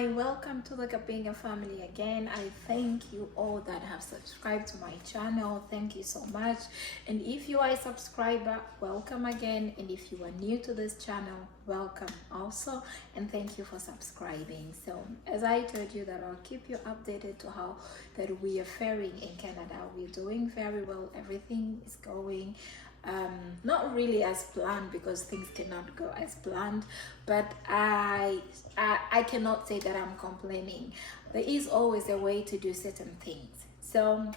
Hi, welcome to the Kapinga family again. I thank you all that have subscribed to my channel. Thank you so much. And if you are a subscriber, welcome again. And if you are new to this channel, welcome also. And thank you for subscribing. So as I told you that I'll keep you updated to how that we are faring in Canada. We're doing very well. Everything is going not really as planned because things cannot go as planned, but I cannot say that I'm complaining. There is always a way to do certain things. So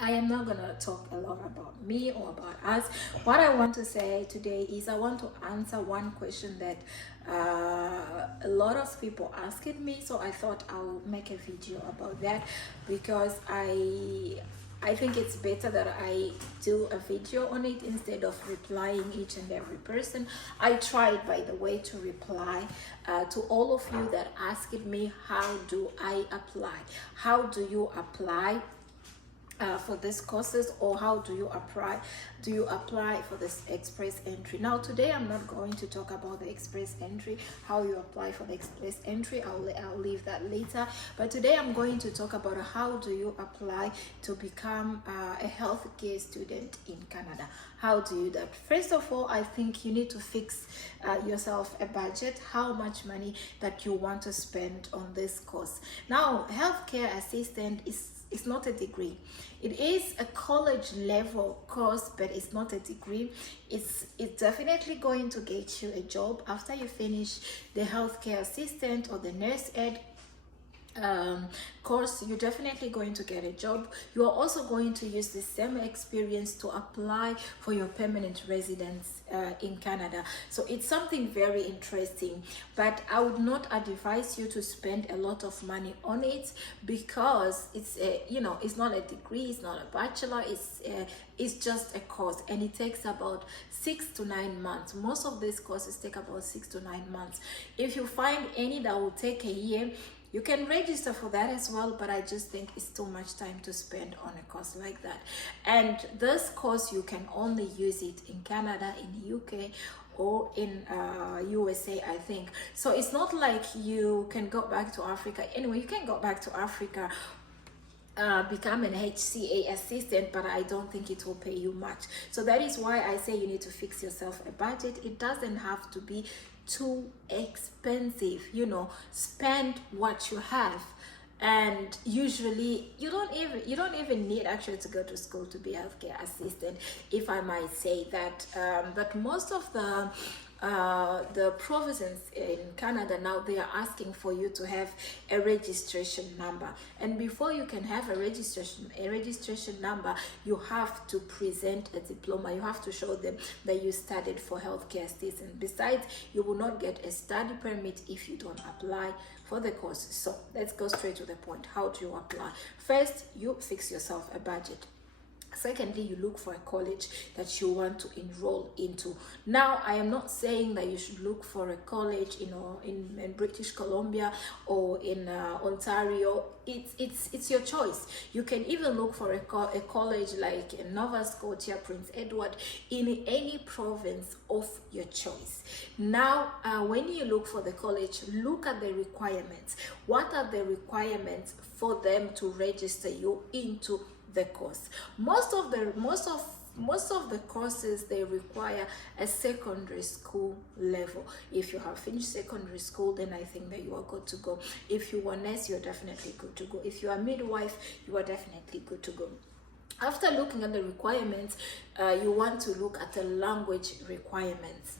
I am not gonna talk a lot about me or about us. What I want to say today is I want to answer one question that a lot of people asked me, so I thought I'll make a video about that because I think it's better that I do a video on it instead of replying each and every person. I tried, by the way, to reply to all of you that asked me, how do I apply? How do you apply for these courses, or how do you apply for this express entry? Now today I'm not going to talk about the express entry, how you apply for the express entry. I'll leave that later, but today I'm going to talk about how do you apply to become a healthcare student in Canada. How do you do that? First of all, I think you need to fix yourself a budget, how much money that you want to spend on this course. Now, healthcare assistant is not a degree. It is a college level course, but it's not a degree. It's definitely going to get you a job after you finish the healthcare assistant or the nurse ed course. You're definitely going to get a job. You are also going to use the same experience to apply for your permanent residence in Canada. So it's something very interesting, but I would not advise you to spend a lot of money on it because it's it's not a degree, it's not a bachelor, it's just a course, and it takes about 6 to 9 months. Most of these courses take about 6 to 9 months. If you find any that will take a year, you can register for that as well, but I just think it's too much time to spend on a course like that. And this course, you can only use it in Canada, in UK, or in USA, I think. So it's not like you can go back to Africa. Anyway, you can go back to Africa, become an HCA assistant, but I don't think it will pay you much. So that is why I say you need to fix yourself a budget. It doesn't have to be too expensive, spend what you have. And usually you don't even need actually to go to school to be a healthcare assistant, if I might say that. But most of the provinces in Canada now, they are asking for you to have a registration number, and before you can have a registration number, you have to present a diploma. You have to show them that you studied for healthcare assistant. Besides, you will not get a study permit if you don't apply for the course. So let's go straight to the point. How do you apply? First, you fix yourself a budget. Secondly, you look for a college that you want to enroll into. Now, I am not saying that you should look for a college, in British Columbia or in Ontario. It's your choice. You can even look for a college like in Nova Scotia, Prince Edward, in any province of your choice. Now, when you look for the college, look at the requirements. What are the requirements for them to register you into the course? Most of the courses, they require a secondary school level. If you have finished secondary school, then I think that you are good to go. If you are a nurse, you're definitely good to go. If you are a midwife, you are definitely good to go. After looking at the requirements, you want to look at the language requirements.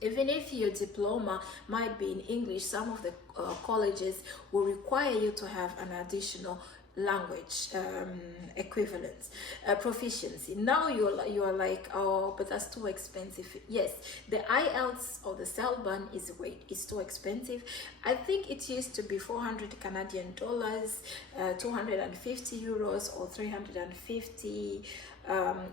Even if your diploma might be in English, some of the colleges will require you to have an additional language equivalence, proficiency. Now you're like, oh, but that's too expensive. Yes, the IELTS or the CELBAN is too expensive. I think it used to be 400 Canadian dollars, 250 euros, or 350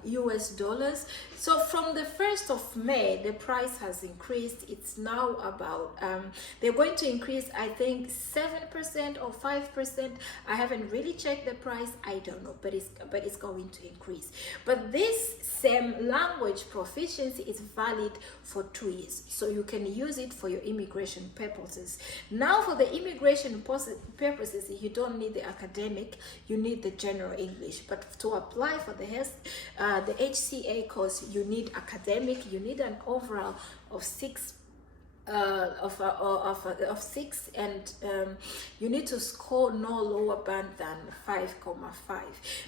US dollars. So from the 1st of May, the price has increased. It's now about, they're going to increase, I think 7% or 5%. I haven't really checked the price. I don't know, but it's going to increase. But this same language proficiency is valid for 2 years. So you can use it for your immigration purposes. Now for the immigration purposes, you don't need the academic, you need the general English. But to apply for the HCA course, you need academic, you need an overall of 6 of 6, and you need to score no lower band than 5.5.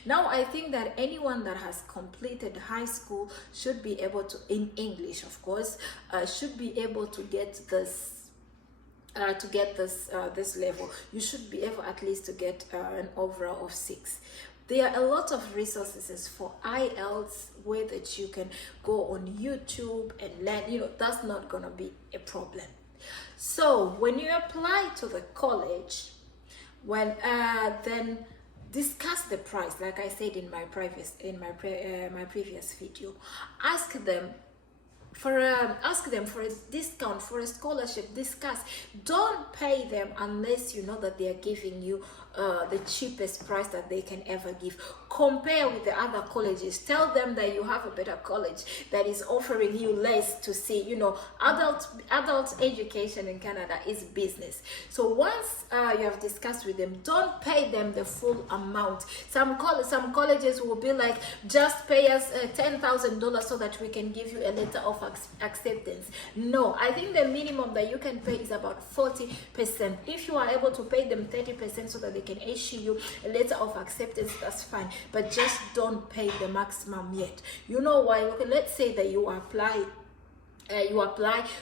Now I think that anyone that has completed high school should be able to, in English of course, should be able to get this this level. You should be able at least to get an overall of 6. There are a lot of resources for IELTS where that you can go on YouTube and learn. You know, that's not gonna be a problem. So when you apply to the college, then discuss the price. Like I said in my previous video, ask them for a discount, for a scholarship. Discuss. Don't pay them unless you know that they are giving you the cheapest price that they can ever give. Compare with the other colleges. Tell them that you have a better college that is offering you less to see. You know, adult education in Canada is business. So once you have discussed with them, don't pay them the full amount. Some colleges will be like, just pay us $10,000 so that we can give you a letter of acceptance. No, I think the minimum that you can pay is about 40%. If you are able to pay them 30% so that they can issue you a letter of acceptance, that's fine, but just don't pay the maximum yet. You know why? Okay, let's say that you apply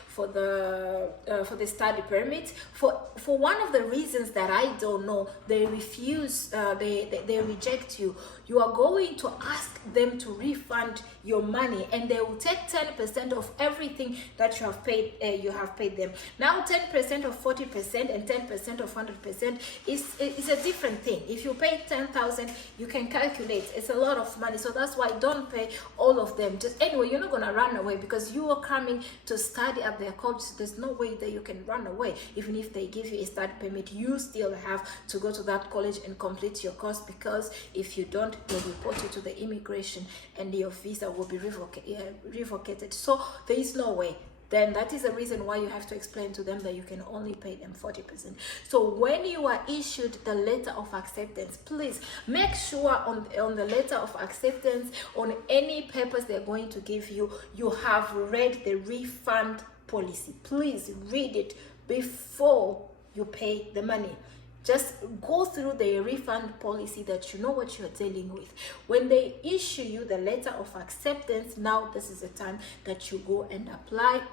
for the study permit. For one of the reasons that I don't know, they refuse, they reject you. You are going to ask them to refund your money, and they will take 10% of everything that you have paid them. Now 10% of 40% and 10% of 100% is a different thing. If you pay 10,000, you can calculate. It's a lot of money. So that's why don't pay all of them. Just anyway, you're not gonna run away because you are coming to study at their college. There's no way that you can run away. Even if they give you a study permit, you still have to go to that college and complete your course, because if you don't, they'll report you to the immigration and your visa will be revocated. So there is no way. Then that is the reason why you have to explain to them that you can only pay them 40%. So when you are issued the letter of acceptance, please make sure on the letter of acceptance, on any papers they're going to give you, you have read the refund policy. Please read it before you pay the money. Just go through the refund policy, that you know what you're dealing with. When they issue you the letter of acceptance, now this is the time that you go and apply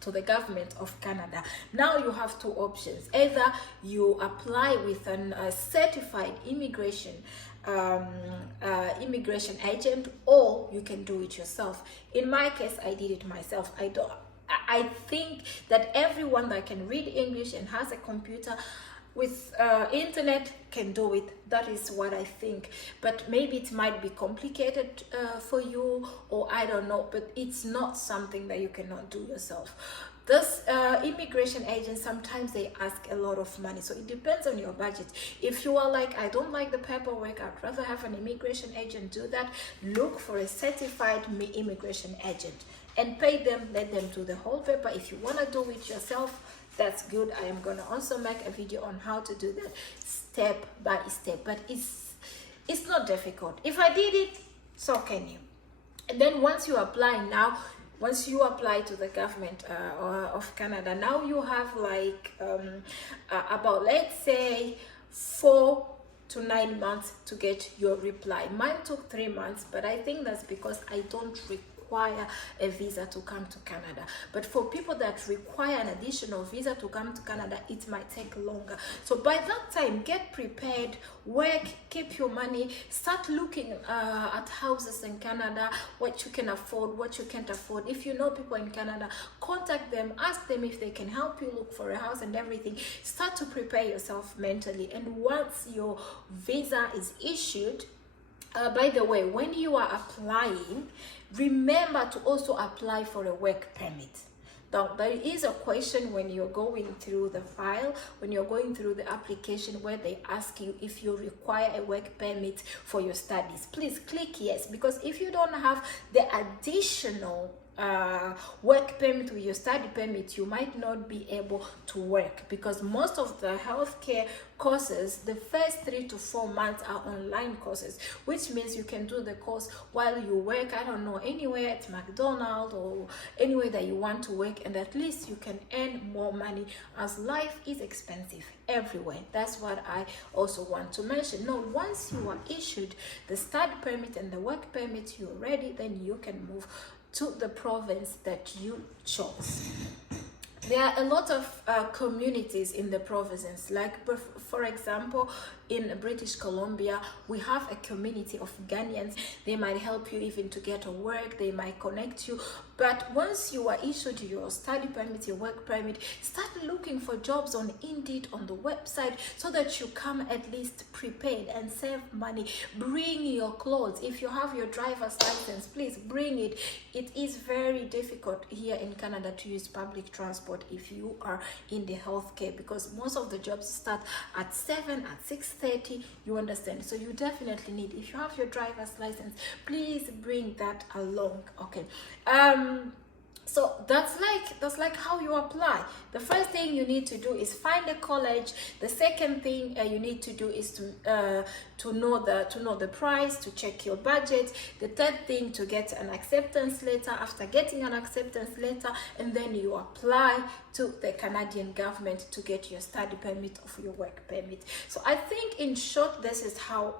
to the government of Canada. Now you have 2 options. Either you apply with a certified immigration agent, or you can do it yourself. In my case, I did it myself. I think that everyone that can read English and has a computer with internet can do it. That is what I think. But maybe it might be complicated for you, or I don't know, but it's not something that you cannot do yourself. This immigration agents, sometimes they ask a lot of money, so it depends on your budget. If you are like, I don't like the paperwork, I'd rather have an immigration agent do that, look for a certified immigration agent and pay them, let them do the whole paper. If you want to do it yourself, that's good. I am going to also make a video on how to do that step by step, but it's not difficult. If I did it, so can you. And then once you apply to the government of Canada, now you have like about, let's say, 4 to 9 months to get your reply. Mine took 3 months, but I think that's because I don't require a visa to come to Canada. But for people that require an additional visa to come to Canada, it might take longer. So by that time, get prepared, work, keep your money, start looking at houses in Canada, what you can afford, what you can't afford. If you know people in Canada, contact them, ask them if they can help you look for a house and everything. Start to prepare yourself mentally, and once your visa is issued, By the way, when you are applying, remember to also apply for a work permit. Now, there is a question when you're going through the file, when you're going through the application, where they ask you if you require a work permit for your studies. Please click yes, because if you don't have the additional work permit with your study permit, you might not be able to work, because most of the healthcare courses, the first 3 to 4 months are online courses, which means you can do the course while you work, I don't know, anywhere at McDonald's or anywhere that you want to work, and at least you can earn more money, as life is expensive everywhere. That's what I also want to mention. Now, once you are issued the study permit and the work permit, you're ready, then you can move to the province that you chose. There are a lot of communities in the provinces, like for example, in British Columbia, we have a community of Ghanaians. They might help you even to get a work, they might connect you. But once you are issued your study permit, your work permit, start looking for jobs on Indeed, on the website, so that you come at least prepared and save money. Bring your clothes. If you have your driver's license, please bring it. It is very difficult here in Canada to use public transport if you are in the healthcare, because most of the jobs start at 7, at 6:30, you understand. So you definitely need, if you have your driver's license, please bring that along. Okay, so that's like how you apply. The first thing you need to do is find a college. The second thing you need to do is to know the price, to check your budget. The third thing, to get an acceptance letter. After getting an acceptance letter, and then you apply to the Canadian government to get your study permit or your work permit. So I think in short, this is how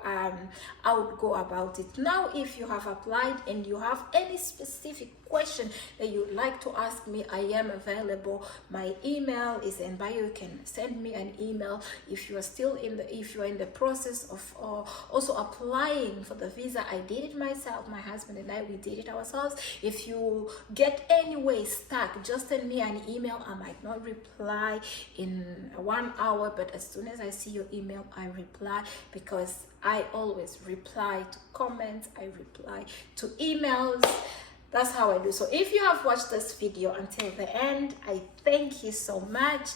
I would go about it. Now, if you have applied and you have any specific question that you'd like to ask me, I am available. My email is in bio. You can send me an email. If you are in the process of also applying for the visa, I did it myself. My husband and I, we did it ourselves. If you get any way stuck, just send me an email. I might not reply in 1 hour, but as soon as I see your email, I reply, because I always reply to comments, I reply to emails. That's how I do. So if you have watched this video until the end, I thank you so much,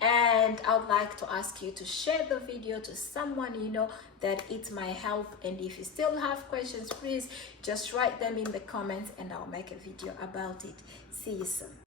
and I would like to ask you to share the video to someone you know that it might help. And if you still have questions, please just write them in the comments and I'll make a video about it. See you soon.